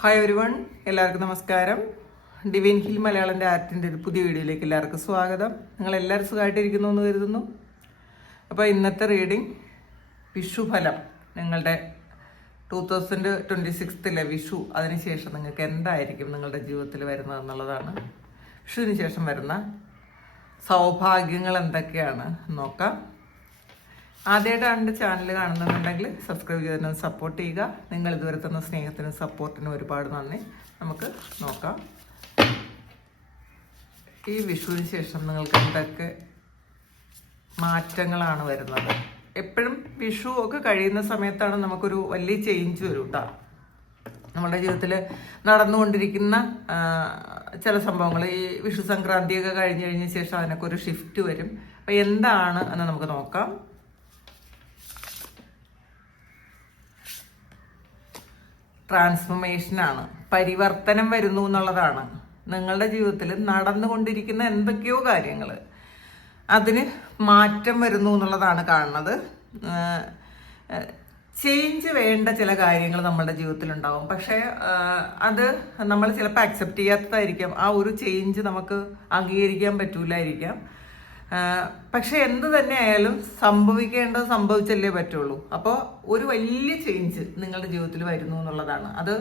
Hi everyone, എല്ലാവർക്കും നമസ്കാരം. Divine hill മലയാളൻ്റെ ആർട്ടിൻ്റെ ഒരു പുതിയ വീഡിയോയിലേക്ക് എല്ലാവർക്കും സ്വാഗതം. നിങ്ങളെല്ലാവരും സുഖമായിട്ടിരിക്കുന്നു എന്ന് കരുതുന്നു. അപ്പോൾ ഇന്നത്തെ റീഡിംഗ് വിഷുഫലം, നിങ്ങളുടെ 2026 വിഷു, അതിനുശേഷം നിങ്ങൾക്ക് എന്തായിരിക്കും നിങ്ങളുടെ ജീവിതത്തിൽ വരുന്നതെന്നുള്ളതാണ്. വിഷുവിന് ശേഷം വരുന്ന സൗഭാഗ്യങ്ങൾ എന്തൊക്കെയാണ് നോക്കാം. ആദ്യമായിട്ടാണ് എൻ്റെ ചാനൽ കാണുന്നുണ്ടെങ്കിൽ സബ്സ്ക്രൈബ് ചെയ്തതിന് സപ്പോർട്ട് ചെയ്യുക. നിങ്ങൾ ഇതുവരെ തന്ന സ്നേഹത്തിനും സപ്പോർട്ടിനും ഒരുപാട് നന്ദി. നമുക്ക് നോക്കാം ഈ വിഷുവിന് ശേഷം നിങ്ങൾക്ക് എന്തൊക്കെ മാറ്റങ്ങളാണ് വരുന്നത്. എപ്പോഴും വിഷു ഒക്കെ കഴിയുന്ന സമയത്താണ് നമുക്കൊരു വലിയ ചേഞ്ച് വരും കേട്ടോ. നമ്മുടെ ജീവിതത്തിൽ നടന്നുകൊണ്ടിരിക്കുന്ന ചില സംഭവങ്ങൾ, ഈ വിഷു സംക്രാന്തിയൊക്കെ കഴിഞ്ഞ ശേഷം അതിനൊക്കെ ഒരു ഷിഫ്റ്റ് വരും. അപ്പം എന്താണ് എന്ന് നമുക്ക് നോക്കാം. ട്രാൻസ്ഫോർമേഷനാണ്, പരിവർത്തനം വരുന്നു എന്നുള്ളതാണ്. നിങ്ങളുടെ ജീവിതത്തിൽ നടന്നുകൊണ്ടിരിക്കുന്ന എന്തൊക്കെയോ കാര്യങ്ങൾ, അതിന് മാറ്റം വരുന്നു എന്നുള്ളതാണ് കാണുന്നത്. ചേഞ്ച് വേണ്ട ചില കാര്യങ്ങൾ നമ്മുടെ ജീവിതത്തിലുണ്ടാവും. പക്ഷേ അത് നമ്മൾ ചിലപ്പോൾ അക്സെപ്റ്റ് ചെയ്യാത്തതായിരിക്കാം. ആ ഒരു ചേഞ്ച് നമുക്ക് അംഗീകരിക്കാൻ പറ്റൂലായിരിക്കാം. പക്ഷെ എന്ത് തന്നെ ആയാലും സംഭവിക്കേണ്ടത് സംഭവിച്ചല്ലേ പറ്റുള്ളൂ. അപ്പോൾ ഒരു വലിയ ചേഞ്ച് നിങ്ങളുടെ ജീവിതത്തിൽ വരുന്നു എന്നുള്ളതാണ്. അത്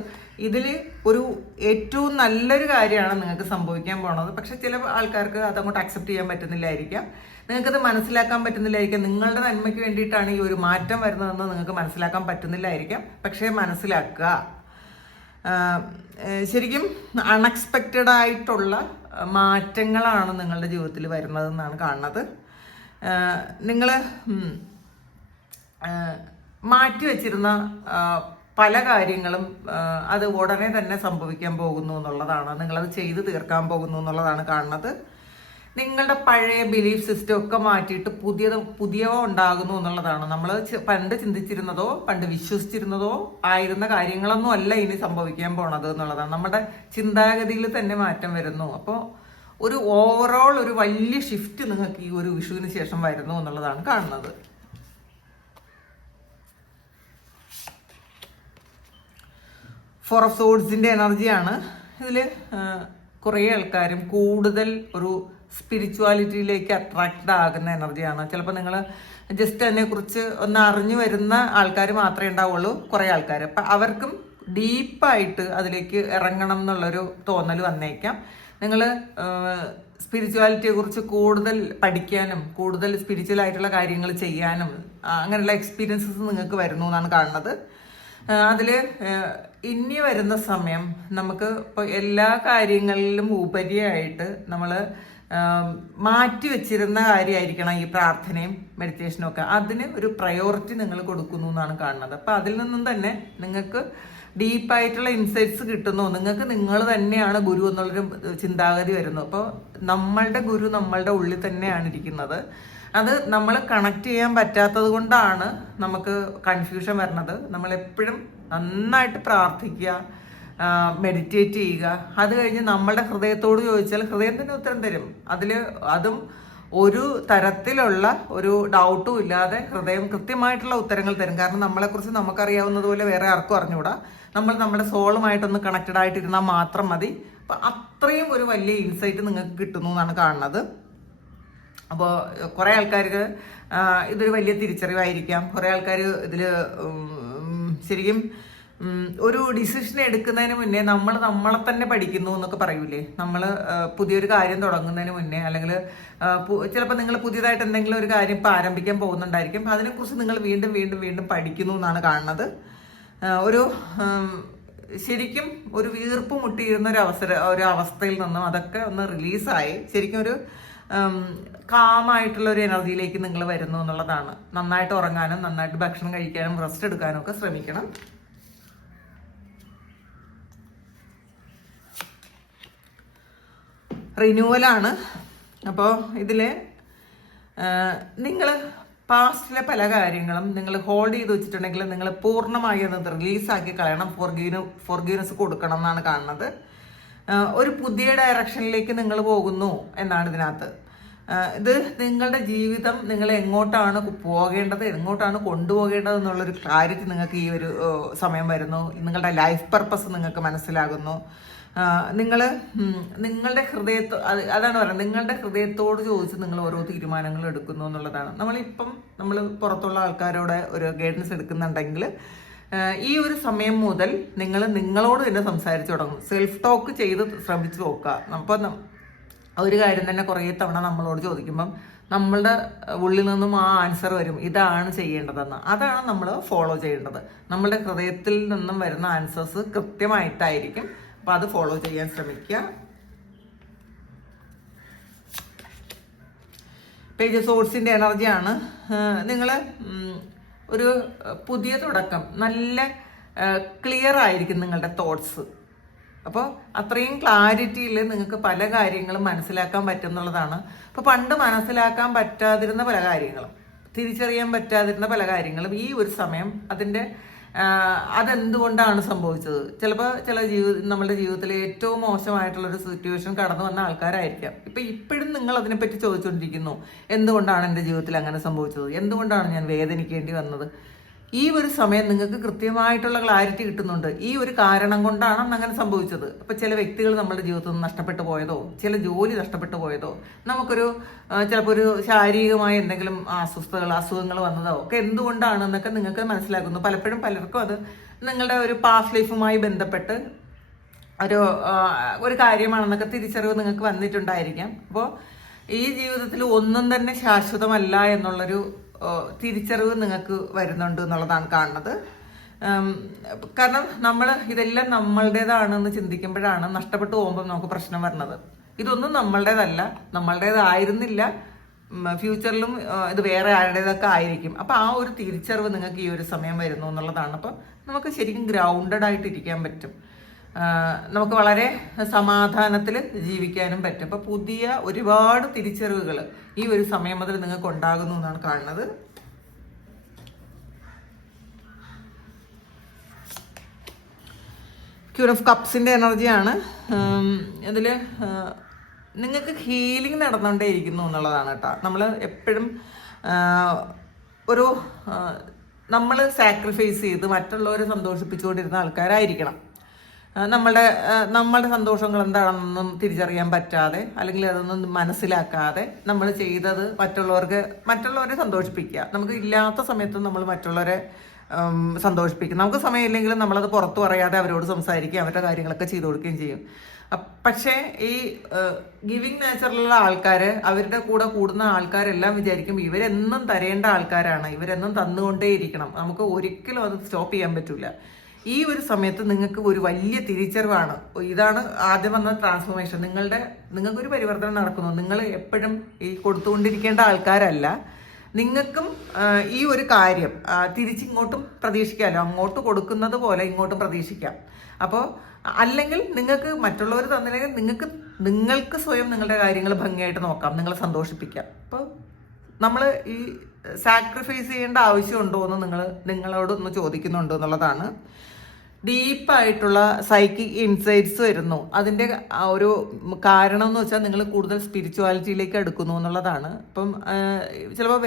ഇതിൽ ഒരു ഏറ്റവും നല്ലൊരു കാര്യമാണ് നിങ്ങൾക്ക് സംഭവിക്കാൻ പോണത്. പക്ഷെ ചില ആൾക്കാർക്ക് അതങ്ങോട്ട് അക്സെപ്റ്റ് ചെയ്യാൻ പറ്റുന്നില്ലായിരിക്കാം, നിങ്ങൾക്കത് മനസ്സിലാക്കാൻ പറ്റുന്നില്ലായിരിക്കാം. നിങ്ങളുടെ നന്മയ്ക്ക് വേണ്ടിയിട്ടാണ് ഈ ഒരു മാറ്റം വരുന്നതെന്ന് നിങ്ങൾക്ക് മനസ്സിലാക്കാൻ പറ്റുന്നില്ലായിരിക്കാം. പക്ഷേ മനസ്സിലാക്കുക, ശരിക്കും അൺഎക്സ്പെക്റ്റഡ് ആയിട്ടുള്ള മാറ്റങ്ങളാണ് നിങ്ങളുടെ ജീവിതത്തിൽ വരുന്നതെന്നാണ് കാണുന്നത്. നിങ്ങൾ മാറ്റിവെച്ചിരുന്ന പല കാര്യങ്ങളും അത് ഉടനെ തന്നെ സംഭവിക്കാൻ പോകുന്നു എന്നുള്ളതാണ്. നിങ്ങളത് ചെയ്ത് തീർക്കാൻ പോകുന്നു എന്നുള്ളതാണ് കാണുന്നത്. നിങ്ങളുടെ പഴയ ബിലീഫ് സിസ്റ്റം ഒക്കെ മാറ്റിയിട്ട് പുതിയവ ഉണ്ടാകുന്നു എന്നുള്ളതാണ്. നമ്മൾ പണ്ട് ചിന്തിച്ചിരുന്നതോ പണ്ട് വിശ്വസിച്ചിരുന്നതോ ആയിരുന്ന കാര്യങ്ങളൊന്നും അല്ല ഇനി സംഭവിക്കാൻ പോണത് എന്നുള്ളതാണ്. നമ്മുടെ ചിന്താഗതിയിൽ തന്നെ മാറ്റം വരുന്നു. അപ്പോൾ ഒരു ഓവറോൾ ഒരു വലിയ ഷിഫ്റ്റ് നിങ്ങൾക്ക് ഈ ഒരു വിഷുവിന് ശേഷം വരുന്നു എന്നുള്ളതാണ് കാണുന്നത്. ഫോർ ഓഫ് സോഡ്സിന്റെ എനർജിയാണ് ഇതിൽ. കുറേ ആൾക്കാരും കൂടുതൽ ഒരു സ്പിരിച്വാലിറ്റിയിലേക്ക് അട്രാക്റ്റഡ് ആകുന്ന എനർജിയാണ്. ചിലപ്പോൾ നിങ്ങൾ ജസ്റ്റ് അതിനെക്കുറിച്ച് ഒന്ന് അറിഞ്ഞു വരുന്ന ആൾക്കാർ മാത്രമേ ഉണ്ടാവുള്ളൂ, കുറേ ആൾക്കാർ. അപ്പം അവർക്കും ഡീപ്പായിട്ട് അതിലേക്ക് ഇറങ്ങണം എന്നുള്ളൊരു തോന്നൽ വന്നേക്കാം. നിങ്ങൾ സ്പിരിച്വാലിറ്റിയെ കുറിച്ച് കൂടുതൽ പഠിക്കാനും കൂടുതൽ സ്പിരിച്വൽ ആയിട്ടുള്ള കാര്യങ്ങൾ ചെയ്യാനും അങ്ങനെയുള്ള എക്സ്പീരിയൻസസ് നിങ്ങൾക്ക് വരുന്നു എന്നാണ് കാണുന്നത്. അതിൽ ഇനി വരുന്ന സമയം നമുക്ക് ഇപ്പോൾ എല്ലാ കാര്യങ്ങളിലും ഉപരിയായിട്ട് നമ്മൾ മാറ്റി വെച്ചിരുന്ന കാര്യമായിരിക്കണം ഈ പ്രാർത്ഥനയും മെഡിറ്റേഷനും ഒക്കെ. അതിന് ഒരു പ്രയോറിറ്റി നിങ്ങൾ കൊടുക്കുന്നു എന്നാണ് കാണുന്നത്. അപ്പം അതിൽ നിന്നും തന്നെ നിങ്ങൾക്ക് ഡീപ്പായിട്ടുള്ള ഇൻസൈറ്റ്സ് കിട്ടുന്നു. നിങ്ങൾക്ക് നിങ്ങൾ തന്നെയാണ് ഗുരു എന്നുള്ളൊരു ചിന്താഗതി വരുന്നു. അപ്പോൾ നമ്മളുടെ ഗുരു നമ്മളുടെ ഉള്ളിൽ തന്നെയാണ് ഇരിക്കുന്നത്. അത് നമ്മൾ കണക്ട് ചെയ്യാൻ പറ്റാത്തത് കൊണ്ടാണ് നമുക്ക് കൺഫ്യൂഷൻ വരുന്നത്. നമ്മളെപ്പോഴും നന്നായിട്ട് പ്രാർത്ഥിക്കുക, മെഡിറ്റേറ്റ് ചെയ്യുക. അത് കഴിഞ്ഞ് നമ്മളുടെ ഹൃദയത്തോട് ചോദിച്ചാൽ ഹൃദയം തന്നെ ഉത്തരം തരും. അതും ഒരു തരത്തിലുള്ള ഒരു ഡൗട്ടും ഇല്ലാതെ ഹൃദയം കൃത്യമായിട്ടുള്ള ഉത്തരങ്ങൾ തരും. കാരണം നമ്മളെക്കുറിച്ച് നമുക്കറിയാവുന്നതുപോലെ വേറെ ആർക്കും അറിഞ്ഞുകൂടാ. നമ്മൾ നമ്മുടെ സോളുമായിട്ടൊന്ന് കണക്റ്റഡ് ആയിട്ടിരുന്നാൽ മാത്രം മതി. അപ്പം അത്രയും ഒരു വലിയ ഇൻസൈറ്റ് നിങ്ങൾക്ക് കിട്ടുന്നു എന്നാണ് കാണുന്നത്. അപ്പോൾ കുറേ ആൾക്കാർക്ക് ഇതൊരു വലിയ തിരിച്ചറിവായിരിക്കാം. കുറേ ആൾക്കാർ ഇതിൽ ശരിക്കും ഒരു ഡിസിഷൻ എടുക്കുന്നതിന് മുന്നേ നമ്മളെ തന്നെ പഠിക്കുന്നു എന്നൊക്കെ പറയൂലേ. നമ്മൾ പുതിയൊരു കാര്യം തുടങ്ങുന്നതിന് മുന്നേ, അല്ലെങ്കിൽ ചിലപ്പോൾ നിങ്ങൾ പുതിയതായിട്ട് എന്തെങ്കിലും ഒരു കാര്യം ഇപ്പോൾ ആരംഭിക്കാൻ പോകുന്നുണ്ടായിരിക്കും. അപ്പം അതിനെക്കുറിച്ച് നിങ്ങൾ വീണ്ടും വീണ്ടും വീണ്ടും പഠിക്കുന്നു എന്നാണ് കാണുന്നത്. ഒരു ശരിക്കും ഒരു വീർപ്പ് മുട്ടിയിരുന്ന ഒരു അവസ്ഥയിൽ നിന്നും അതൊക്കെ ഒന്ന് റിലീസായി ശരിക്കും ഒരു കാമായിട്ടുള്ള ഒരു എനർജിയിലേക്ക് നിങ്ങൾ വരുന്നു എന്നുള്ളതാണ്. നന്നായിട്ട് ഉറങ്ങാനും നന്നായിട്ട് ഭക്ഷണം കഴിക്കാനും റെസ്റ്റ് എടുക്കാനും ഒക്കെ ശ്രമിക്കണം. റിന്യൂവലാണ്. അപ്പോൾ ഇതിൽ നിങ്ങൾ പാസ്റ്റിലെ പല കാര്യങ്ങളും നിങ്ങൾ ഹോൾഡ് ചെയ്ത് വെച്ചിട്ടുണ്ടെങ്കിൽ നിങ്ങൾ പൂർണ്ണമായി അത് റിലീസാക്കി കളയണം. ഫോർഗീവ്നെസ് കൊടുക്കണം എന്നാണ് കാണുന്നത്. ഒരു പുതിയ ഡയറക്ഷനിലേക്ക് നിങ്ങൾ പോകുന്നു എന്നാണ് ഇതിനകത്ത്. ഇത് നിങ്ങളുടെ ജീവിതം നിങ്ങൾ എങ്ങോട്ടാണ് പോകേണ്ടത്, എങ്ങോട്ടാണ് കൊണ്ടുപോകേണ്ടത് എന്നുള്ളൊരു ക്ലാരിറ്റി നിങ്ങൾക്ക് ഈ ഒരു സമയം വരുന്നു. നിങ്ങളുടെ ലൈഫ് പർപ്പസ് നിങ്ങൾക്ക് മനസ്സിലാകുന്നു. നിങ്ങളുടെ അതാണ് പറയുന്നത്, നിങ്ങളുടെ ഹൃദയത്തോട് ചോദിച്ച് നിങ്ങൾ ഓരോ തീരുമാനങ്ങൾ എടുക്കുന്നു എന്നുള്ളതാണ്. നമ്മൾ പുറത്തുള്ള ആൾക്കാരോട് ഒരു ഗൈഡൻസ് എടുക്കുന്നുണ്ടെങ്കിൽ ഈ ഒരു സമയം മുതൽ നിങ്ങൾ നിങ്ങളോട് തന്നെ സംസാരിച്ചു തുടങ്ങും. സെൽഫ് ടോക്ക് ചെയ്ത് ശ്രമിച്ചു നോക്കുക. അപ്പോൾ ഒരു കാര്യം തന്നെ കുറേ തവണ നമ്മളോട് ചോദിക്കുമ്പം നമ്മളുടെ ഉള്ളിൽ നിന്നും ആ ആൻസർ വരും, ഇതാണ് ചെയ്യേണ്ടതെന്ന്. അതാണ് നമ്മൾ ഫോളോ ചെയ്യേണ്ടത്. നമ്മളുടെ ഹൃദയത്തിൽ നിന്നും വരുന്ന ആൻസേഴ്സ് കൃത്യമായിട്ടായിരിക്കും. അപ്പം അത് ഫോളോ ചെയ്യാൻ ശ്രമിക്കുക. പേജ് സോഴ്സിൻ്റെ എനർജിയാണ്. നിങ്ങൾ ഒരു പുതിയ തുടക്കം, നല്ല ക്ലിയർ ആയിരിക്കും നിങ്ങളുടെ തോട്ട്സ്. അപ്പോൾ അത്രയും ക്ലാരിറ്റിയിൽ നിങ്ങൾക്ക് പല കാര്യങ്ങളും മനസ്സിലാക്കാൻ പറ്റും എന്നുള്ളതാണ്. അപ്പോൾ പണ്ട് മനസ്സിലാക്കാൻ പറ്റാതിരുന്ന പല കാര്യങ്ങളും, തിരിച്ചറിയാൻ പറ്റാതിരുന്ന പല കാര്യങ്ങളും ഈ ഒരു സമയം അതെന്തുകൊണ്ടാണ് സംഭവിച്ചത്. ചിലപ്പോൾ നമ്മുടെ ജീവിതത്തിലെ ഏറ്റവും മോശമായിട്ടുള്ളൊരു സിറ്റുവേഷൻ കടന്നു വന്ന ആൾക്കാരായിരിക്കാം. ഇപ്പോഴും നിങ്ങൾ അതിനെപ്പറ്റി ചോദിച്ചുകൊണ്ടിരിക്കുന്നു, എന്തുകൊണ്ടാണ് എൻ്റെ ജീവിതത്തിൽ അങ്ങനെ സംഭവിച്ചത്, എന്തുകൊണ്ടാണ് ഞാൻ വേദനിക്കേണ്ടി വന്നത്. ഈ ഒരു സമയം നിങ്ങൾക്ക് കൃത്യമായിട്ടുള്ള ക്ലാരിറ്റി കിട്ടുന്നുണ്ട്. ഈ ഒരു കാരണം കൊണ്ടാണ് അങ്ങനെ സംഭവിച്ചത്. അപ്പോൾ ചില വ്യക്തികൾ നമ്മുടെ ജീവിതത്തിൽ നിന്ന് നഷ്ടപ്പെട്ടു പോയതോ, ചില ജോലി നഷ്ടപ്പെട്ടു പോയതോ, ചിലപ്പോൾ ഒരു ശാരീരികമായ എന്തെങ്കിലും അസുഖങ്ങൾ വന്നതോ ഒക്കെ എന്തുകൊണ്ടാണെന്നൊക്കെ നിങ്ങൾക്ക് മനസ്സിലാക്കുന്നു. പലപ്പോഴും പലർക്കും അത് നിങ്ങളുടെ ഒരു പാസ്റ്റ് ലൈഫുമായി ബന്ധപ്പെട്ട് ഒരു കാര്യമാണെന്നൊക്കെ തിരിച്ചറിവ് നിങ്ങൾക്ക് വന്നിട്ടുണ്ടായിരിക്കാം. അപ്പോൾ ഈ ജീവിതത്തിൽ ഒന്നും തന്നെ ശാശ്വതമല്ല എന്നുള്ളൊരു തിരിച്ചറിവ് നിങ്ങൾക്ക് വരുന്നുണ്ട് എന്നുള്ളതാണ് കാണുന്നത്. കാരണം ഇതെല്ലാം നമ്മളുടേതാണെന്ന് ചിന്തിക്കുമ്പോഴാണ് നഷ്ടപ്പെട്ടു പോകുമ്പോൾ നമുക്ക് പ്രശ്നം വരുന്നത്. ഇതൊന്നും നമ്മളുടേതായിരുന്നില്ല, ഫ്യൂച്ചറിലും ഇത് വേറെ ആരുടേതൊക്കെ ആയിരിക്കും. അപ്പം ആ ഒരു തിരിച്ചറിവ് നിങ്ങൾക്ക് ഈ ഒരു സമയം വരുന്നു എന്നുള്ളതാണ്. അപ്പം നമുക്ക് ശരിക്കും ഗ്രൗണ്ടഡ് ആയിട്ട് ഇരിക്കാൻ പറ്റും. നമുക്ക് വളരെ സമാധാനത്തിൽ ജീവിക്കാനും പറ്റും. അപ്പോൾ പുതിയ ഒരുപാട് തിരിച്ചറിവുകൾ ഈ ഒരു സമയം മുതൽ നിങ്ങൾക്ക് ഉണ്ടാകുന്നു എന്നാണ് കാണുന്നത്. ക്യൂർ ഓഫ് കപ്സിൻ്റെ എനർജിയാണ്. ഇതിൽ നിങ്ങൾക്ക് ഹീലിംഗ് നടന്നുകൊണ്ടേയിരിക്കുന്നു എന്നുള്ളതാണ് കേട്ടോ. നമ്മൾ എപ്പോഴും നമ്മൾ സാക്രിഫൈസ് ചെയ്ത് മറ്റുള്ളവരെ സന്തോഷിപ്പിച്ചുകൊണ്ടിരുന്ന ആൾക്കാരായിരിക്കണം. നമ്മളുടെ സന്തോഷങ്ങൾ എന്താണെന്നൊന്നും തിരിച്ചറിയാൻ പറ്റാതെ, അല്ലെങ്കിൽ അതൊന്നും മനസ്സിലാക്കാതെ നമ്മൾ ചെയ്തത് മറ്റുള്ളവരെ സന്തോഷിപ്പിക്കുക. നമുക്ക് ഇല്ലാത്ത സമയത്തും നമ്മൾ മറ്റുള്ളവരെ സന്തോഷിപ്പിക്കും. നമുക്ക് സമയമില്ലെങ്കിലും നമ്മളത് പുറത്തു പറയാതെ അവരോട് സംസാരിക്കുകയും അവരുടെ കാര്യങ്ങളൊക്കെ ചെയ്തു കൊടുക്കുകയും ചെയ്യും. പക്ഷേ ഈ ഗിവിങ് നേച്ചറിലുള്ള ആൾക്കാർ, അവരുടെ കൂടെ കൂടുന്ന ആൾക്കാരെല്ലാം വിചാരിക്കും ഇവരെന്നും തരേണ്ട ആൾക്കാരാണ്, ഇവരെന്നും തന്നുകൊണ്ടേയിരിക്കണം, നമുക്ക് ഒരിക്കലും അത് സ്റ്റോപ്പ് ചെയ്യാൻ പറ്റില്ല. ഈ ഒരു സമയത്ത് നിങ്ങൾക്ക് ഒരു വലിയ തിരിച്ചറിവാണ്. ഇതാണ് ആദ്യം വന്ന ട്രാൻസ്ഫോർമേഷൻ. നിങ്ങൾക്കൊരു പരിവർത്തനം നടക്കുന്നു. നിങ്ങൾ എപ്പോഴും ഈ കൊടുത്തുകൊണ്ടിരിക്കേണ്ട ആൾക്കാരല്ല. നിങ്ങൾക്കും ഈ ഒരു കാര്യം തിരിച്ചിങ്ങോട്ടും പ്രതീക്ഷിക്കാമല്ലോ. അങ്ങോട്ട് കൊടുക്കുന്നത് പോലെ ഇങ്ങോട്ടും പ്രതീക്ഷിക്കാം. അപ്പോൾ അല്ലെങ്കിൽ നിങ്ങൾക്ക് മറ്റുള്ളവർ തന്നില്ലെങ്കിൽ നിങ്ങൾക്ക് സ്വയം നിങ്ങളുടെ കാര്യങ്ങൾ ഭംഗിയായിട്ട് നോക്കാം, നിങ്ങളെ സന്തോഷിപ്പിക്കാം. അപ്പോൾ നമ്മൾ ഈ സാക്രിഫൈസ് ചെയ്യേണ്ട ആവശ്യമുണ്ടോ എന്ന് നിങ്ങളോടൊന്ന് ചോദിക്കുന്നുണ്ടോ എന്നുള്ളതാണ്. ഡീപ്പായിട്ടുള്ള സൈക്കിക് ഇൻസൈറ്റ്സ് വരുന്നു. അതിൻ്റെ ഒരു കാരണം എന്ന് വെച്ചാൽ നിങ്ങൾ കൂടുതൽ സ്പിരിച്വാലിറ്റിയിലേക്ക് അടുക്കുന്നു എന്നുള്ളതാണ്. അപ്പം ചിലപ്പോൾ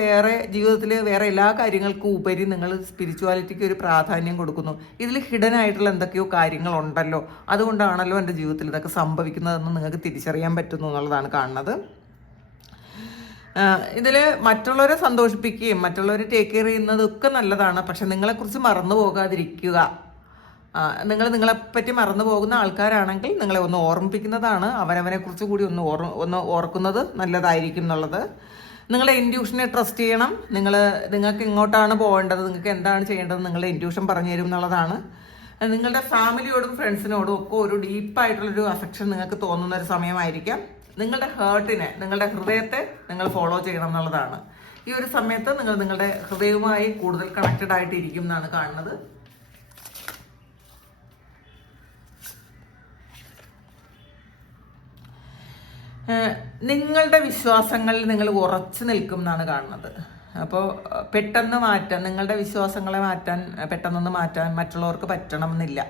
ജീവിതത്തിൽ വേറെ എല്ലാ കാര്യങ്ങൾക്കും ഉപരി നിങ്ങൾ സ്പിരിച്വാലിറ്റിക്ക് ഒരു പ്രാധാന്യം കൊടുക്കുന്നു. ഇതിൽ ഹിഡൻ ആയിട്ടുള്ള എന്തൊക്കെയോ കാര്യങ്ങളുണ്ടല്ലോ, അതുകൊണ്ടാണല്ലോ എൻ്റെ ജീവിതത്തിൽ ഇതൊക്കെ സംഭവിക്കുന്നതെന്ന് നിങ്ങൾക്ക് തിരിച്ചറിയാൻ പറ്റുന്നു എന്നുള്ളതാണ് കാണുന്നത്. ഇതിൽ മറ്റുള്ളവരെ സന്തോഷിപ്പിക്കുകയും മറ്റുള്ളവരെ ടേക്ക് കെയർ ചെയ്യുന്നതൊക്കെ നല്ലതാണ്. പക്ഷെ നിങ്ങളെക്കുറിച്ച് മറന്നു പോകാതിരിക്കുക. നിങ്ങളെപ്പറ്റി മറന്നു പോകുന്ന ആൾക്കാരാണെങ്കിൽ നിങ്ങളെ ഒന്ന് ഓർമ്മിപ്പിക്കുന്നതാണ്. അവനവനെക്കുറിച്ച് കൂടി ഒന്ന് ഓർക്കുന്നത് നല്ലതായിരിക്കും എന്നുള്ളത്. നിങ്ങളെ ഇൻറ്റ്യൂഷനെ ട്രസ്റ്റ് ചെയ്യണം. നിങ്ങൾക്ക് എങ്ങോട്ടാണ് പോകേണ്ടത്, നിങ്ങൾക്ക് എന്താണ് ചെയ്യേണ്ടത്, നിങ്ങളുടെ ഇൻറ്റ്യൂഷൻ പറഞ്ഞു തരും എന്നുള്ളതാണ്. നിങ്ങളുടെ ഫാമിലിയോടും ഫ്രണ്ട്സിനോടും ഒക്കെ ഒരു ഡീപ്പായിട്ടുള്ളൊരു അഫെക്ഷൻ നിങ്ങൾക്ക് തോന്നുന്ന ഒരു സമയമായിരിക്കാം. നിങ്ങളുടെ നിങ്ങളുടെ ഹൃദയത്തെ നിങ്ങൾ ഫോളോ ചെയ്യണം എന്നുള്ളതാണ്. ഈ ഒരു സമയത്ത് നിങ്ങളുടെ ഹൃദയവുമായി കൂടുതൽ കണക്റ്റഡ് ആയിട്ട് ഇരിക്കും എന്നാണ് കാണുന്നത്. നിങ്ങളുടെ വിശ്വാസങ്ങളിൽ നിങ്ങൾ ഉറച്ചു നിൽക്കും എന്നാണ് കാണുന്നത്. അപ്പോൾ പെട്ടെന്ന് മാറ്റാൻ, നിങ്ങളുടെ വിശ്വാസങ്ങളെ മാറ്റാൻ, പെട്ടെന്നൊന്ന് മാറ്റാൻ മറ്റുള്ളവർക്ക് പറ്റണം എന്നില്ല.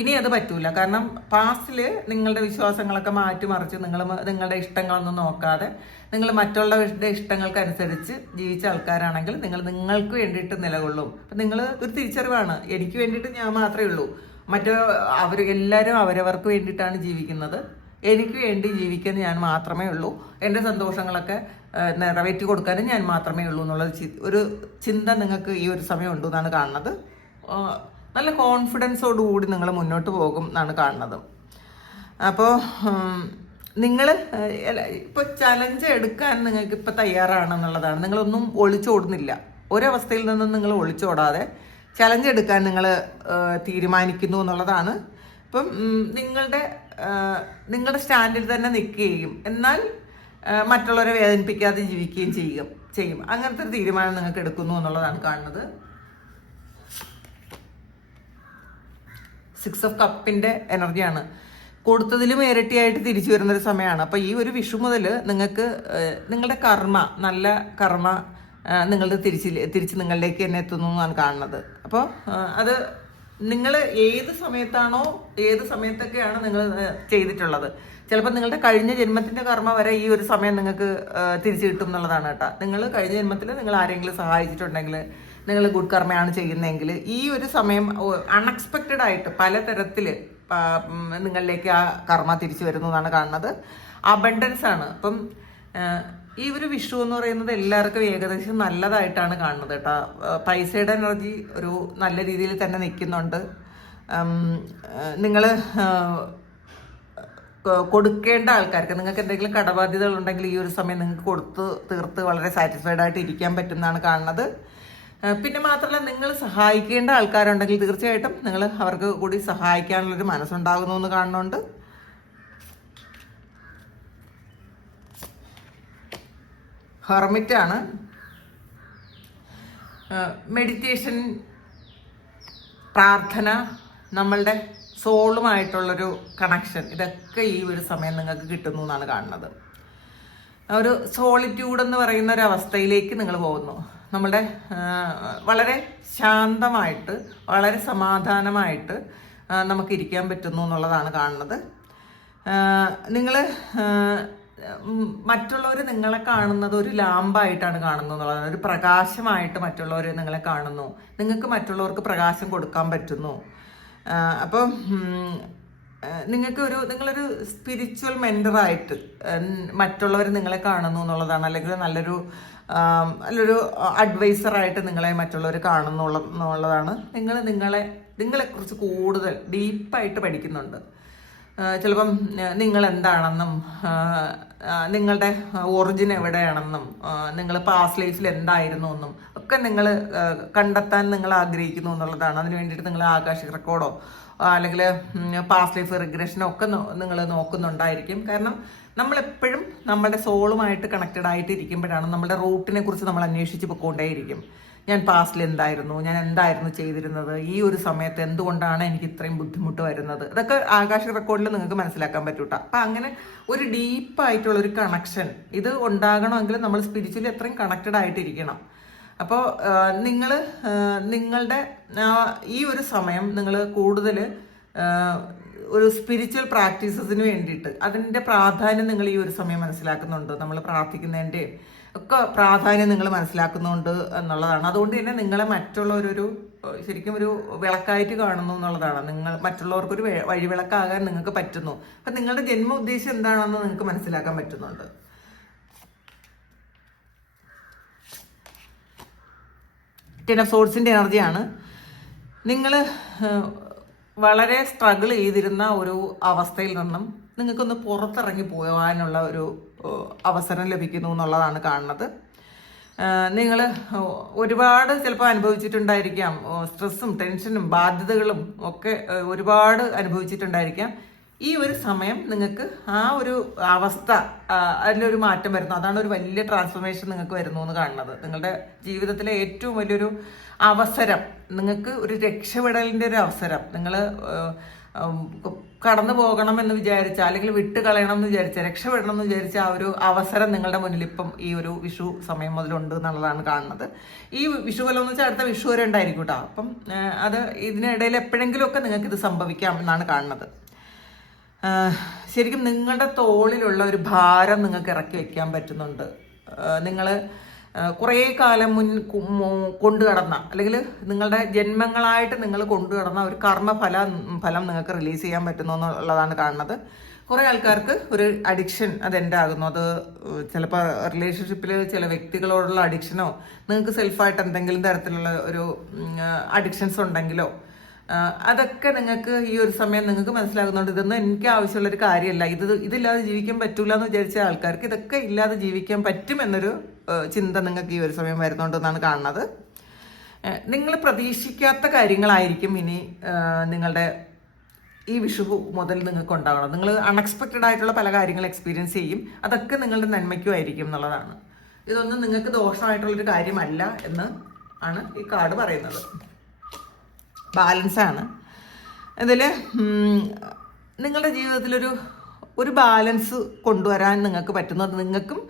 ഇനി അത് പറ്റൂല. കാരണം പാസ്റ്റിൽ നിങ്ങളുടെ വിശ്വാസങ്ങളൊക്കെ മാറ്റിമറിച്ച് നിങ്ങളുടെ ഇഷ്ടങ്ങളൊന്നും നോക്കാതെ നിങ്ങൾ മറ്റുള്ളവരുടെ ഇഷ്ടങ്ങൾക്കനുസരിച്ച് ജീവിച്ച ആൾക്കാരാണെങ്കിൽ നിങ്ങൾക്ക് വേണ്ടിയിട്ട് നിലകൊള്ളും. അപ്പം നിങ്ങൾ ഒരു തിരിച്ചറിവാണ്, എനിക്ക് വേണ്ടിയിട്ട് ഞാൻ മാത്രമേ ഉള്ളൂ, എല്ലാവരും അവരവർക്ക് വേണ്ടിയിട്ടാണ് ജീവിക്കുന്നത്, എനിക്ക് വേണ്ടി ജീവിക്കാൻ ഞാൻ മാത്രമേ ഉള്ളൂ, എൻ്റെ സന്തോഷങ്ങളൊക്കെ നിറവേറ്റി കൊടുക്കാനും ഞാൻ മാത്രമേ ഉള്ളൂ എന്നുള്ള ഒരു ചിന്ത നിങ്ങൾക്ക് ഈ ഒരു സമയം ഉണ്ടെന്നാണ് കാണുന്നത്. നല്ല കോൺഫിഡൻസോടുകൂടി നിങ്ങൾ മുന്നോട്ട് പോകും എന്നാണ് കാണുന്നത്. അപ്പോൾ നിങ്ങൾ ഇപ്പോൾ ചലഞ്ച് എടുക്കാൻ നിങ്ങൾക്ക് ഇപ്പോൾ തയ്യാറാണെന്നുള്ളതാണ്. നിങ്ങളൊന്നും ഒളിച്ചോടുന്നില്ല, ഒരവസ്ഥയിൽ നിന്നും നിങ്ങൾ ഒളിച്ചോടാതെ ചലഞ്ച് എടുക്കാൻ നിങ്ങൾ തീരുമാനിക്കുന്നു എന്നുള്ളതാണ്. ഇപ്പം നിങ്ങളുടെ സ്റ്റാൻഡിൽ തന്നെ നിൽക്കുകയും എന്നാൽ മറ്റുള്ളവരെ വേദനിപ്പിക്കാതെ ജീവിക്കുകയും ചെയ്യും. അങ്ങനത്തെ ഒരു തീരുമാനം നിങ്ങൾക്ക് എടുക്കുന്നു എന്നുള്ളതാണ് കാണുന്നത്. 6 ഓഫ് കപ്പിൻ്റെ എനർജിയാണ്. കൊടുത്തതിലും ഇരട്ടിയായിട്ട് തിരിച്ചു വരുന്നൊരു സമയമാണ്. അപ്പോൾ ഈ ഒരു വിഷു മുതൽ നിങ്ങൾക്ക് നിങ്ങളുടെ നല്ല കർമ്മ നിങ്ങളുടെ തിരിച്ച് നിങ്ങളിലേക്ക് തന്നെ എത്തുന്നു എന്നാണ് കാണുന്നത്. അപ്പോൾ അത് നിങ്ങൾ ഏത് സമയത്തൊക്കെയാണ് നിങ്ങൾ ചെയ്തിട്ടുള്ളത്, ചിലപ്പോൾ നിങ്ങളുടെ കഴിഞ്ഞ ജന്മത്തിൻ്റെ കർമ്മ വരെ ഈ ഒരു സമയം നിങ്ങൾക്ക് തിരിച്ചു കിട്ടും എന്നുള്ളതാണ് കേട്ടോ. നിങ്ങൾ കഴിഞ്ഞ ജന്മത്തിൽ നിങ്ങൾ ആരെങ്കിലും സഹായിച്ചിട്ടുണ്ടെങ്കിൽ, നിങ്ങൾ ഗുഡ് കർമ്മയാണ് ചെയ്യുന്നതെങ്കിൽ ഈ ഒരു സമയം അൺഎക്സ്പെക്റ്റഡ് ആയിട്ട് പലതരത്തിൽ നിങ്ങളിലേക്ക് ആ കർമ്മ തിരിച്ചു വരുന്നു എന്നാണ് കാണുന്നത്. അബണ്ടൻസ് ആണ്. അപ്പം ഈ ഒരു വിഷു എന്ന് പറയുന്നത് എല്ലാവർക്കും ഏകദേശം നല്ലതായിട്ടാണ് കാണുന്നത് കേട്ടോ. പൈസയുടെ എനർജി ഒരു നല്ല രീതിയിൽ തന്നെ നിൽക്കുന്നുണ്ട്. നിങ്ങൾ കൊടുക്കേണ്ട ആൾക്കാർക്ക്, നിങ്ങൾക്ക് എന്തെങ്കിലും കടബാധ്യതകൾ ഉണ്ടെങ്കിൽ ഈ ഒരു സമയം നിങ്ങൾക്ക് കൊടുത്ത് തീർത്ത് വളരെ സാറ്റിസ്ഫൈഡ് ആയിട്ട് ഇരിക്കാൻ പറ്റുന്നതാണ് കാണുന്നത്. പിന്നെ മാത്രമല്ല, നിങ്ങൾ സഹായിക്കേണ്ട ആൾക്കാരുണ്ടെങ്കിൽ തീർച്ചയായിട്ടും നിങ്ങൾ അവർക്ക് കൂടി സഹായിക്കാനുള്ളൊരു മനസ്സുണ്ടാകുന്നു എന്ന് കാണുന്നുണ്ട്. ഹെർമിറ്റാണ്. മെഡിറ്റേഷൻ, പ്രാർത്ഥന, നമ്മളുടെ സോളുമായിട്ടുള്ളൊരു കണക്ഷൻ, ഇതൊക്കെ ഈ ഒരു സമയം നിങ്ങൾക്ക് കിട്ടുന്നു എന്നാണ് കാണുന്നത്. ഒരു സോളിറ്റ്യൂഡ് എന്ന് പറയുന്ന ഒരു അവസ്ഥയിലേക്ക് നിങ്ങൾ പോകുന്നു. നമ്മുടെ വളരെ ശാന്തമായിട്ട്, വളരെ സമാധാനമായിട്ട് നമുക്ക് ഇരിക്കാൻ പറ്റുന്നു എന്നുള്ളതാണ് കാണുന്നത്. നിങ്ങൾ മറ്റുള്ളവർ നിങ്ങളെ കാണുന്നത് ഒരു ലാമ്പായിട്ടാണ് കാണുന്നത് എന്നുള്ളതാണ്. ഒരു പ്രകാശമായിട്ട് മറ്റുള്ളവർ നിങ്ങളെ കാണുന്നു. നിങ്ങൾക്ക് മറ്റുള്ളവർക്ക് പ്രകാശം കൊടുക്കാൻ പറ്റുന്നു. അപ്പം നിങ്ങളൊരു സ്പിരിച്വൽ മെൻറ്ററായിട്ട് മറ്റുള്ളവർ നിങ്ങളെ കാണുന്നു എന്നുള്ളതാണ്. അല്ലെങ്കിൽ നല്ലൊരു അഡ്വൈസറായിട്ട് നിങ്ങളെ മറ്റുള്ളവർ കാണുന്നു എന്നുള്ളതാണ്. നിങ്ങളെക്കുറിച്ച് കൂടുതൽ ഡീപ്പായിട്ട് പഠിക്കുന്നുണ്ട്. ചിലപ്പം നിങ്ങൾ എന്താണെന്നും നിങ്ങളുടെ ഒറിജിൻ എവിടെയാണെന്നും നിങ്ങൾ പാസ്റ്റ് ലൈഫിൽ എന്തായിരുന്നു എന്നും ഒക്കെ നിങ്ങൾ കണ്ടെത്താൻ നിങ്ങൾ ആഗ്രഹിക്കുന്നു എന്നുള്ളതാണ്. അതിന് വേണ്ടിയിട്ട് നിങ്ങൾ ആകാശിക് റെക്കോർഡോ അല്ലെങ്കിൽ പാസ്റ്റ് ലൈഫ് റിഗ്രഷനോ ഒക്കെ നിങ്ങൾ നോക്കുന്നുണ്ടായിരിക്കും. കാരണം നമ്മളെപ്പോഴും നമ്മുടെ സോളുമായിട്ട് കണക്റ്റഡ് ആയിട്ട് ഇരിക്കുമ്പോഴാണ് നമ്മുടെ റൂട്ടിനെ കുറിച്ച് നമ്മൾ അന്വേഷിച്ച് പോയിക്കൊണ്ടേയിരിക്കും. ഞാൻ പാസ്റ്റിൽ എന്തായിരുന്നു, ഞാൻ എന്തായിരുന്നു ചെയ്തിരുന്നത്, ഈ ഒരു സമയത്ത് എന്തുകൊണ്ടാണ് എനിക്ക് ഇത്രയും ബുദ്ധിമുട്ട് വരുന്നത്, ഇതൊക്കെ ആകാശ റെക്കോർഡിൽ നിങ്ങൾക്ക് മനസ്സിലാക്കാൻ പറ്റൂട്ടോ. അപ്പം അങ്ങനെ ഒരു ഡീപ്പായിട്ടുള്ളൊരു കണക്ഷൻ ഇത് ഉണ്ടാകണമെങ്കിൽ നമ്മൾ സ്പിരിച്വലി എത്രയും കണക്റ്റഡ് ആയിട്ടിരിക്കണം. അപ്പോൾ നിങ്ങളുടെ ഈ ഒരു സമയം നിങ്ങൾ കൂടുതൽ ഒരു സ്പിരിച്വൽ പ്രാക്ടീസസിന് വേണ്ടിയിട്ട് അതിൻ്റെ പ്രാധാന്യം നിങ്ങൾ ഈ ഒരു സമയം മനസ്സിലാക്കുന്നുണ്ട്. നമ്മൾ പ്രാർത്ഥിക്കുന്നതിൻ്റെ ഒക്കെ പ്രാധാന്യം നിങ്ങൾ മനസ്സിലാക്കുന്നുണ്ട് എന്നുള്ളതാണ്. അതുകൊണ്ട് തന്നെ നിങ്ങളെ മറ്റുള്ളവരൊരു ശരിക്കും ഒരു വിളക്കായിട്ട് കാണുന്നു എന്നുള്ളതാണ്. നിങ്ങൾ മറ്റുള്ളവർക്കൊരു വഴിവിളക്കാകാൻ നിങ്ങൾക്ക് പറ്റുന്നു. അപ്പം നിങ്ങളുടെ ജന്മ ഉദ്ദേശം എന്താണെന്ന് നിങ്ങൾക്ക് മനസ്സിലാക്കാൻ പറ്റുന്നുണ്ട്. ടെൻ ഓഫ് സോർഡ്സിൻ്റെ എനർജിയാണ്. നിങ്ങൾ വളരെ സ്ട്രഗിൾ ചെയ്തിരുന്ന ഒരു അവസ്ഥയിൽ നിന്നും നിങ്ങൾക്കൊന്ന് പുറത്തിറങ്ങി പോകാനുള്ള ഒരു അവസരം ലഭിക്കുന്നു എന്നുള്ളതാണ് കാണുന്നത്. നിങ്ങൾ ഒരുപാട് ചിലപ്പോൾ അനുഭവിച്ചിട്ടുണ്ടായിരിക്കാം. സ്ട്രെസ്സും ടെൻഷനും ബാധ്യതകളും ഒക്കെ ഒരുപാട് അനുഭവിച്ചിട്ടുണ്ടായിരിക്കാം. ഈ ഒരു സമയം നിങ്ങൾക്ക് ആ ഒരു അവസ്ഥ അതിലൊരു മാറ്റം വരുന്നു. അതാണ് ഒരു വലിയ ട്രാൻസ്ഫോർമേഷൻ നിങ്ങൾക്ക് വരുന്നു എന്ന് കാണുന്നത്. നിങ്ങളുടെ ജീവിതത്തിലെ ഏറ്റവും വലിയൊരു അവസരം, നിങ്ങൾക്ക് ഒരു രക്ഷപ്പെടലിൻ്റെ ഒരു അവസരം. നിങ്ങൾ കടന്നു പോകണം എന്ന് വിചാരിച്ച, അല്ലെങ്കിൽ വിട്ട് കളയണം എന്ന് വിചാരിച്ച, രക്ഷപ്പെടണം എന്ന് വിചാരിച്ച ആ ഒരു അവസരം നിങ്ങളുടെ മുന്നിൽ ഇപ്പം ഈ ഒരു വിഷു സമയം മുതലുണ്ട് എന്നുള്ളതാണ് കാണുന്നത്. ഈ വിഷു ഫലം എന്ന് വെച്ചാൽ അടുത്ത വിഷു വരെ ഉണ്ടായിരിക്കും കേട്ടോ. അപ്പം അത് ഇതിനിടയിൽ എപ്പോഴെങ്കിലുമൊക്കെ നിങ്ങൾക്ക് ഇത് സംഭവിക്കാം എന്നാണ് കാണുന്നത്. ശരിക്കും നിങ്ങളുടെ തോളിലുള്ള ഒരു ഭാരം നിങ്ങൾക്ക് ഇറക്കി വെക്കാൻ പറ്റുന്നുണ്ട്. നിങ്ങൾ കുറേ കാലം കൊണ്ടു കടന്ന, അല്ലെങ്കിൽ നിങ്ങളുടെ ജന്മങ്ങളായിട്ട് നിങ്ങൾ കൊണ്ടു കടന്ന ഒരു ഫലം നിങ്ങൾക്ക് റിലീസ് ചെയ്യാൻ പറ്റുന്നു എന്നുള്ളതാണ് കാണുന്നത്. കുറേ ആൾക്കാർക്ക് ഒരു അഡിക്ഷൻ അത് എൻ്റെ ആകുന്നു. അത് ചിലപ്പോൾ റിലേഷൻഷിപ്പിൽ ചില വ്യക്തികളോടുള്ള അഡിക്ഷനോ, നിങ്ങൾക്ക് സെൽഫായിട്ട് എന്തെങ്കിലും തരത്തിലുള്ള ഒരു അഡിക്ഷൻസ് ഉണ്ടെങ്കിലോ, അതൊക്കെ നിങ്ങൾക്ക് ഈ ഒരു സമയം നിങ്ങൾക്ക് മനസ്സിലാകുന്നുണ്ട്. ഇതൊന്നും എനിക്ക് ആവശ്യമുള്ളൊരു കാര്യമല്ല, ഇതില്ലാതെ ജീവിക്കാൻ പറ്റൂല എന്ന് വിചാരിച്ച ആൾക്കാർക്ക് ഇതൊക്കെ ഇല്ലാതെ ജീവിക്കാൻ പറ്റുമെന്നൊരു ചിന്ത നിങ്ങൾക്ക് ഈ ഒരു സമയം വരുന്നുണ്ടെന്നാണ് കാണുന്നത്. നിങ്ങൾ പ്രതീക്ഷിക്കാത്ത കാര്യങ്ങളായിരിക്കും ഇനി നിങ്ങളുടെ ഈ വിഷു മുതൽ നിങ്ങൾക്ക് ഉണ്ടാവണം. നിങ്ങൾ അൺഎക്സ്പെക്റ്റഡ് ആയിട്ടുള്ള പല കാര്യങ്ങൾ എക്സ്പീരിയൻസ് ചെയ്യും. അതൊക്കെ നിങ്ങളുടെ നന്മയ്ക്കുമായിരിക്കും എന്നുള്ളതാണ്. ഇതൊന്നും നിങ്ങൾക്ക് ദോഷമായിട്ടുള്ളൊരു കാര്യമല്ല എന്ന് ആണ് ഈ കാർഡ് പറയുന്നത്. ബാലൻസാണ് ഇതിൽ. നിങ്ങളുടെ ജീവിതത്തിലൊരു ബാലൻസ് കൊണ്ടുവരാൻ നിങ്ങൾക്ക് പറ്റുന്നു. അത് നിങ്ങൾക്കും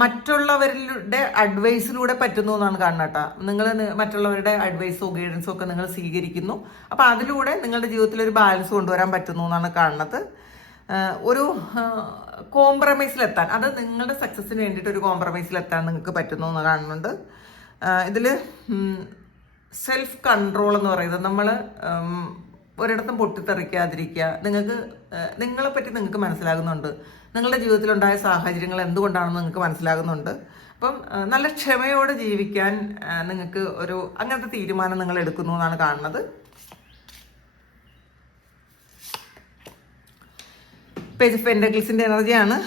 മറ്റുള്ളവരുടെ അഡ്വൈസിലൂടെ പറ്റുന്നു എന്നാണ് കാണുന്നത് കേട്ടോ. നിങ്ങൾ മറ്റുള്ളവരുടെ അഡ്വൈസോ ഗൈഡൻസോ ഒക്കെ നിങ്ങൾ സ്വീകരിക്കുന്നു. അപ്പോൾ അതിലൂടെ നിങ്ങളുടെ ജീവിതത്തിൽ ഒരു ബാലൻസ് കൊണ്ടുവരാൻ പറ്റുന്നു എന്നാണ് കാണുന്നത്. ഒരു കോംപ്രമൈസിലെത്താൻ, അത് നിങ്ങളുടെ സക്സസ്സിന് വേണ്ടിയിട്ട് ഒരു കോംപ്രമൈസിലെത്താൻ നിങ്ങൾക്ക് പറ്റുന്നു എന്ന് കാണുന്നുണ്ട്. ഇതിൽ സെൽഫ് കൺട്രോൾ എന്ന് പറയുന്നത്, നമ്മൾ ഒരിടത്തും പൊട്ടിത്തെറിക്കാതിരിക്കുക. നിങ്ങളെപ്പറ്റി നിങ്ങൾക്ക് മനസ്സിലാകുന്നുണ്ട്. നിങ്ങളുടെ ജീവിതത്തിലുണ്ടായ സാഹചര്യങ്ങൾ എന്തുകൊണ്ടാണെന്ന് നിങ്ങൾക്ക് മനസ്സിലാകുന്നുണ്ട്. അപ്പം നല്ല ക്ഷമയോടെ ജീവിക്കാൻ നിങ്ങൾക്ക് അങ്ങനത്തെ തീരുമാനം നിങ്ങൾ എടുക്കുന്നു എന്നാണ് കാണുന്നത്. പേജ് ഓഫ് പെന്റക്കിൾസിന്റെ എനർജിയാണ്.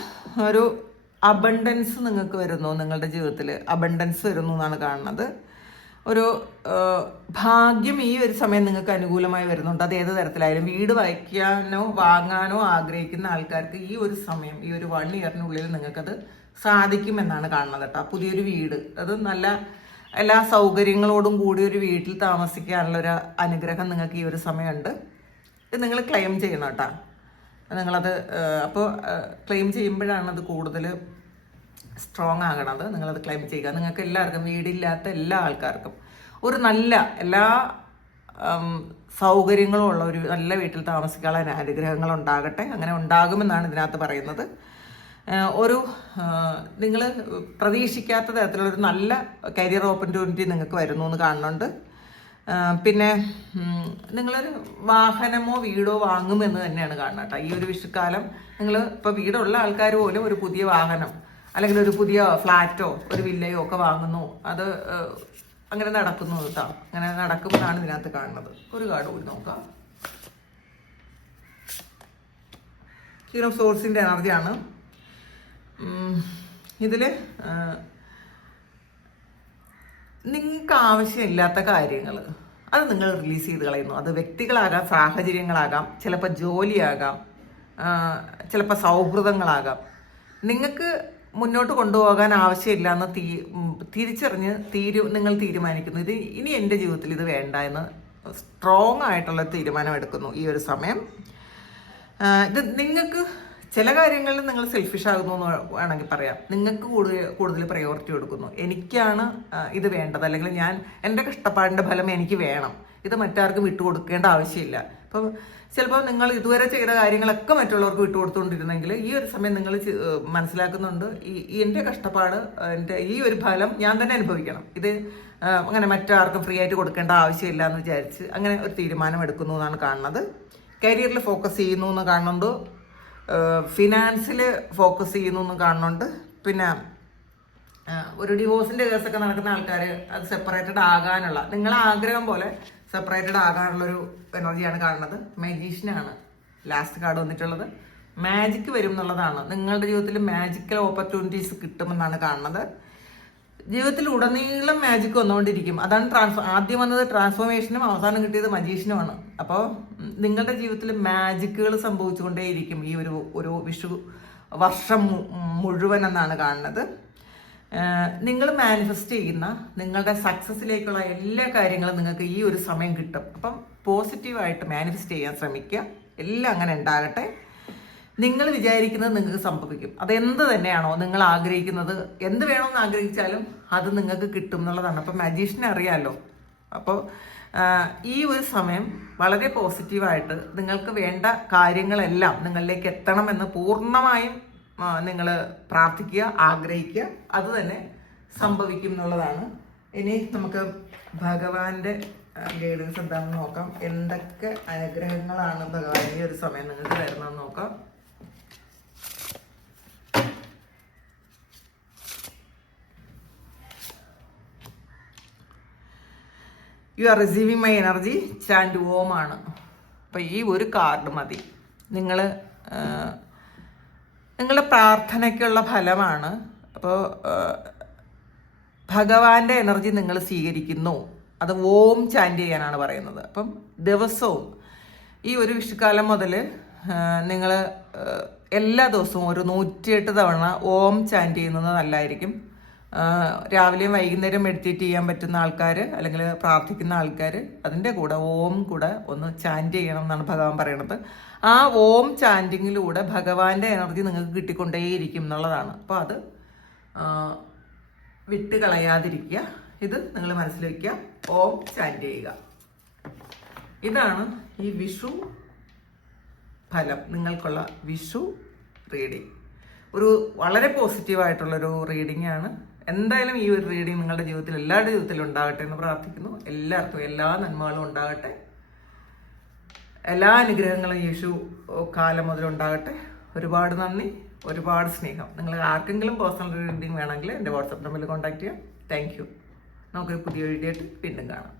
ഒരു അബണ്ടൻസ് നിങ്ങൾക്ക് വരുന്നു, നിങ്ങളുടെ ജീവിതത്തിൽ അബണ്ടൻസ് വരുന്നു എന്നാണ് കാണുന്നത്. ഒരു ഭാഗ്യം ഈ ഒരു സമയം നിങ്ങൾക്ക് അനുകൂലമായി വരുന്നുണ്ട്. അത് ഏത് തരത്തിലായാലും വീട് വാങ്ങാനോ ആഗ്രഹിക്കുന്ന ആൾക്കാർക്ക് ഈ ഒരു സമയം, ഈ ഒരു 1 ഇയറിനുള്ളിൽ നിങ്ങൾക്കത് സാധിക്കുമെന്നാണ് കാണുന്നത് കേട്ടോ. പുതിയൊരു വീട്, അത് നല്ല എല്ലാ സൗകര്യങ്ങളോടും കൂടി ഒരു വീട്ടിൽ താമസിക്കാനുള്ളൊരു അനുഗ്രഹം നിങ്ങൾക്ക് ഈ ഒരു സമയമുണ്ട്. ഇത് നിങ്ങൾ ക്ലെയിം ചെയ്യണം കേട്ടോ. നിങ്ങളത് അപ്പോൾ ക്ലെയിം ചെയ്യുമ്പോഴാണ് അത് കൂടുതൽ സ്ട്രോങ് ആകണത്. നിങ്ങളത് ക്ലെയിം ചെയ്യുക. നിങ്ങൾക്ക് എല്ലാവർക്കും, വീടില്ലാത്ത എല്ലാ ആൾക്കാർക്കും ഒരു നല്ല എല്ലാ സൗകര്യങ്ങളും ഉള്ള ഒരു നല്ല വീട്ടിൽ താമസിക്കാനുള്ള അനുഗ്രഹങ്ങൾ ഉണ്ടാകട്ടെ. അങ്ങനെ ഉണ്ടാകുമെന്നാണ് ഇതിനകത്ത് പറയുന്നത്. നിങ്ങൾ പ്രതീക്ഷിക്കാത്ത തരത്തിലുള്ളൊരു നല്ല കരിയർ ഓപ്പർച്യൂണിറ്റി നിങ്ങൾക്ക് വരുന്നു എന്ന് കാണുന്നുണ്ട്. പിന്നെ നിങ്ങളൊരു വാഹനമോ വീടോ വാങ്ങുമെന്ന് തന്നെയാണ് കാണുന്നത് കേട്ടോ. ഈ ഒരു വിഷുക്കാലം നിങ്ങൾ ഇപ്പോൾ വീടുള്ള ആൾക്കാർ പോലും ഒരു പുതിയ വാഹനം, അല്ലെങ്കിൽ ഒരു പുതിയ ഫ്ലാറ്റോ ഒരു വില്ലയോ ഒക്കെ വാങ്ങുന്നു. അത് അങ്ങനെ നടക്കുന്നു കേട്ടോ. അങ്ങനെ നടക്കുമെന്നാണ് ഇതിനകത്ത് കാണുന്നത്. ഒരു കാർഡ് കൂടി നോക്കാം. ക്വീൻ ഓഫ് സോർഡ്സിന്റെ എനർജിയാണ്. ഇതിൽ നിങ്ങൾക്ക് ആവശ്യമില്ലാത്ത കാര്യങ്ങൾ അത് നിങ്ങൾ റിലീസ് ചെയ്ത് കളയുന്നു. അത് വ്യക്തികളാകാം, സാഹചര്യങ്ങളാകാം, ചിലപ്പോൾ ജോലിയാകാം, ചിലപ്പോൾ സൗഹൃദങ്ങളാകാം. നിങ്ങൾക്ക് മുന്നോട്ട് കൊണ്ടുപോകാൻ ആവശ്യമില്ല എന്ന് തിരിച്ചറിഞ്ഞ് നിങ്ങൾ തീരുമാനിക്കുന്നു. ഇനി എൻ്റെ ജീവിതത്തിൽ ഇത് വേണ്ട എന്ന് സ്ട്രോങ് ആയിട്ടുള്ള തീരുമാനം എടുക്കുന്നു ഈ ഒരു സമയം. ഇത് നിങ്ങൾക്ക് ചില കാര്യങ്ങളിൽ നിങ്ങൾ സെൽഫിഷ് ആകുന്നു എന്ന് വേണമെങ്കിൽ പറയാം. നിങ്ങൾക്ക് കൂടുതൽ പ്രയോറിറ്റി കൊടുക്കുന്നു. എനിക്കാണ് ഇത് വേണ്ടത്, അല്ലെങ്കിൽ എൻ്റെ കഷ്ടപ്പാടിൻ്റെ ഫലം എനിക്ക് വേണം, ഇത് മറ്റാർക്കും വിട്ടുകൊടുക്കേണ്ട ആവശ്യമില്ല. അപ്പം ചിലപ്പോൾ നിങ്ങൾ ഇതുവരെ ചെയ്ത കാര്യങ്ങളൊക്കെ മറ്റുള്ളവർക്ക് വിട്ടുകൊടുത്തുകൊണ്ടിരുന്നെങ്കിൽ ഈ ഒരു സമയം നിങ്ങൾ മനസ്സിലാക്കുന്നുണ്ട്, എൻ്റെ കഷ്ടപ്പാട്, ഈ ഒരു ഫലം ഞാൻ തന്നെ അനുഭവിക്കണം, ഇത് അങ്ങനെ മറ്റാർക്കും ഫ്രീ ആയിട്ട് കൊടുക്കേണ്ട ആവശ്യമില്ല എന്ന് വിചാരിച്ച് അങ്ങനെ ഒരു തീരുമാനം എടുക്കുന്നു എന്നാണ് കാണുന്നത്. കരിയറിൽ ഫോക്കസ് ചെയ്യുന്നു എന്ന് കാണുന്നുണ്ട്. ഫിനാൻസിൽ ഫോക്കസ് ചെയ്യുന്നു എന്ന് കാണുന്നുണ്ട്. പിന്നെ ഒരു ഡിവോഴ്സിൻ്റെ കേസൊക്കെ നടക്കുന്ന ആൾക്കാർ അത് സെപ്പറേറ്റഡ് ആകാനുള്ള, നിങ്ങളെ ആഗ്രഹം പോലെ സെപ്പറേറ്റഡ് ആകാനുള്ളൊരു എനർജിയാണ് കാണുന്നത്. മാജീഷ്യനാണ് ലാസ്റ്റ് കാർഡ് വന്നിട്ടുള്ളത്. മാജിക് വരും എന്നുള്ളതാണ്. നിങ്ങളുടെ ജീവിതത്തിൽ മാജിക്കൽ ഓപ്പർച്യൂണിറ്റീസ് കിട്ടുമെന്നാണ് കാണുന്നത്. ജീവിതത്തിൽ ഉടനീളം മാജിക് വന്നുകൊണ്ടിരിക്കും. അതാണ് ആദ്യം വന്നത് ട്രാൻസ്ഫോർമേഷനും അവസാനം കിട്ടിയത് മജീഷ്യനുമാണ്. അപ്പോൾ നിങ്ങളുടെ ജീവിതത്തിൽ മാജിക്കുകൾ സംഭവിച്ചുകൊണ്ടേയിരിക്കും ഈ ഒരു വിഷു വർഷം മുഴുവൻ എന്നാണ് കാണുന്നത്. നിങ്ങൾ മാനിഫെസ്റ്റ് ചെയ്യുന്ന നിങ്ങളുടെ സക്സസ്സിലേക്കുള്ള എല്ലാ കാര്യങ്ങളും നിങ്ങൾക്ക് ഈ ഒരു സമയം കിട്ടും. അപ്പം പോസിറ്റീവായിട്ട് മാനിഫെസ്റ്റ് ചെയ്യാൻ ശ്രമിക്കുക. എല്ലാം അങ്ങനെ ഉണ്ടാകട്ടെ. നിങ്ങൾ വിചാരിക്കുന്നത് നിങ്ങൾക്ക് സംഭവിക്കും. അതെന്ത് തന്നെയാണോ നിങ്ങൾ ആഗ്രഹിക്കുന്നത്, എന്ത് വേണമെന്ന് ആഗ്രഹിച്ചാലും അത് നിങ്ങൾക്ക് കിട്ടും എന്നുള്ളതാണ്. അപ്പം മജീഷ്യനെ അറിയാമല്ലോ. അപ്പോൾ ഈ ഒരു സമയം വളരെ പോസിറ്റീവായിട്ട് നിങ്ങൾക്ക് വേണ്ട കാര്യങ്ങളെല്ലാം നിങ്ങളിലേക്ക് എത്തണമെന്ന് പൂർണ്ണമായും നിങ്ങൾ പ്രാർത്ഥിക്കുക, ആഗ്രഹിക്കുക. അത് തന്നെ സംഭവിക്കും എന്നുള്ളതാണ്. ഇനി നമുക്ക് ഭഗവാന്റെ ഗൈഡൻസ് എന്താണെന്ന് നോക്കാം. എന്തൊക്കെ അനുഗ്രഹങ്ങളാണ് ഭഗവാൻ ഈ ഒരു സമയം നിങ്ങൾക്ക് തരുന്നതെന്ന് നോക്കാം. You are receiving my energy, chant Om ആണ്. അപ്പം ഈ ഒരു കാർഡ് മതി. നിങ്ങളുടെ പ്രാർത്ഥനയ്ക്കുള്ള ഫലമാണ്. അപ്പോൾ ഭഗവാന്റെ എനർജി നിങ്ങൾ സ്വീകരിക്കുന്നു. അത് ഓം ചാൻഡ് ചെയ്യാനാണ് പറയുന്നത്. അപ്പം ദിവസവും ഈ ഒരു വിഷുക്കാലം മുതൽ നിങ്ങൾ എല്ലാ ദിവസവും ഒരു 108 തവണ ഓം ചാൻഡ് ചെയ്യുന്നത് നല്ലതായിരിക്കും. രാവിലെയും വൈകുന്നേരം മെഡിറ്റേറ്റ് ചെയ്യാൻ പറ്റുന്ന ആൾക്കാർ, അല്ലെങ്കിൽ പ്രാർത്ഥിക്കുന്ന ആൾക്കാർ അതിൻ്റെ കൂടെ ഓം കൂടെ ഒന്ന് ചാൻഡ് ചെയ്യണം എന്നാണ് ഭഗവാൻ പറയണത്. ആ ഓം ചാൻഡിങ്ങിലൂടെ ഭഗവാന്റെ എനർജി നിങ്ങൾക്ക് കിട്ടിക്കൊണ്ടേയിരിക്കും എന്നുള്ളതാണ്. അപ്പോൾ അത് വിട്ട് കളയാതിരിക്കുക. ഇത് നിങ്ങൾ മനസ്സിൽ വയ്ക്കുക. ഓം ചാൻഡ് ചെയ്യുക. ഇതാണ് ഈ വിഷു ഫലം, നിങ്ങൾക്കുള്ള വിഷു റീഡിങ്. ഒരു വളരെ പോസിറ്റീവായിട്ടുള്ളൊരു റീഡിംഗ് ആണ്. എന്തായാലും ഈ ഒരു റീഡിങ് നിങ്ങളുടെ ജീവിതത്തിൽ, എല്ലാവരുടെ ജീവിതത്തിലും ഉണ്ടാകട്ടെ എന്ന് പ്രാർത്ഥിക്കുന്നു. എല്ലാവർക്കും എല്ലാ നന്മകളും ഉണ്ടാകട്ടെ. എല്ലാ അനുഗ്രഹങ്ങളും യേശു കാലം മുതൽ ഉണ്ടാകട്ടെ. ഒരുപാട് നന്ദി, ഒരുപാട് സ്നേഹം. നിങ്ങൾ ആർക്കെങ്കിലും പേഴ്സണൽ റീഡിങ് വേണമെങ്കിൽ എൻ്റെ വാട്സാപ്പ് നമ്പറിൽ കോൺടാക്ട് ചെയ്യാം. Thank you. നമുക്കൊരു പുതിയ വീഡിയോ ആയിട്ട് വീണ്ടും കാണാം.